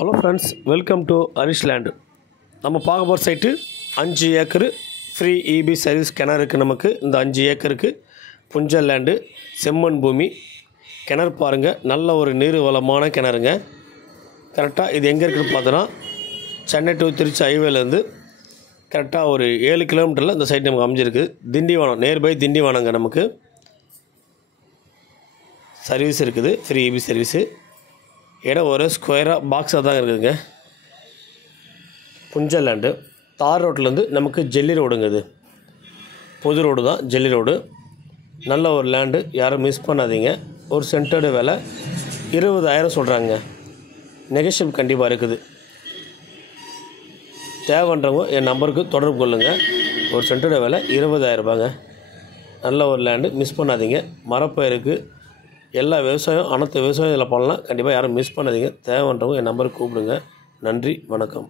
Hello friends, welcome to Harish land. நம்ம பார்க்க போகிற site 5 acre free EB service கிணறு இருக்குது. நமக்கு இந்த 5 ஏக்கருக்கு புஞ்சல் லேண்டு, செம்மண் பூமி. கிணறு பாருங்கள், நல்ல ஒரு நீர் வளமான கிணறுங்க. கரெக்டாக இது எங்கே இருக்குதுன்னு பார்த்தோன்னா, சென்னை டு திருச்சி ஹைவேலேருந்து கரெக்டாக ஒரு 7 கிலோமீட்டரில் இந்த சைட் நமக்கு அமைஞ்சிருக்கு. திண்டிவனம், நியர்பை திண்டிவனங்க. நமக்கு சர்வீஸ் இருக்குது, ஃப்ரீ இபி சர்வீஸு. இடம் ஒரு ஸ்கொயராக பாக்ஸாக தான் இருக்குதுங்க. புஞ்சல் லேண்டு தார் ரோட்லேருந்து நமக்கு ஜெல்லி ரோடுங்க. இது பொது ரோடு தான், ஜெல்லி ரோடு. நல்ல ஒரு லேண்டு, யாரும் மிஸ் பண்ணாதீங்க. ஒரு சென்டோட விலை 20,000 சொல்கிறாங்க. நெகோஷியபிள் கண்டிப்பாக இருக்குது. தேவைன்றவங்க என் நம்பருக்கு தொடர்பு கொள்ளுங்கள். ஒரு சென்டோட விலை 20,000 ரூபாங்க. நல்ல ஒரு லேண்டு, மிஸ் பண்ணாதீங்க. மரப்பயிருக்கு எல்லா விவசாயம், அனைத்து விவசாயம் இதில் பண்ணலாம். கண்டிப்பாக யாரும் மிஸ் பண்ணாதீங்க. தேவைன்றவங்க என் நம்பருக்கு கூப்பிடுங்க. நன்றி, வணக்கம்.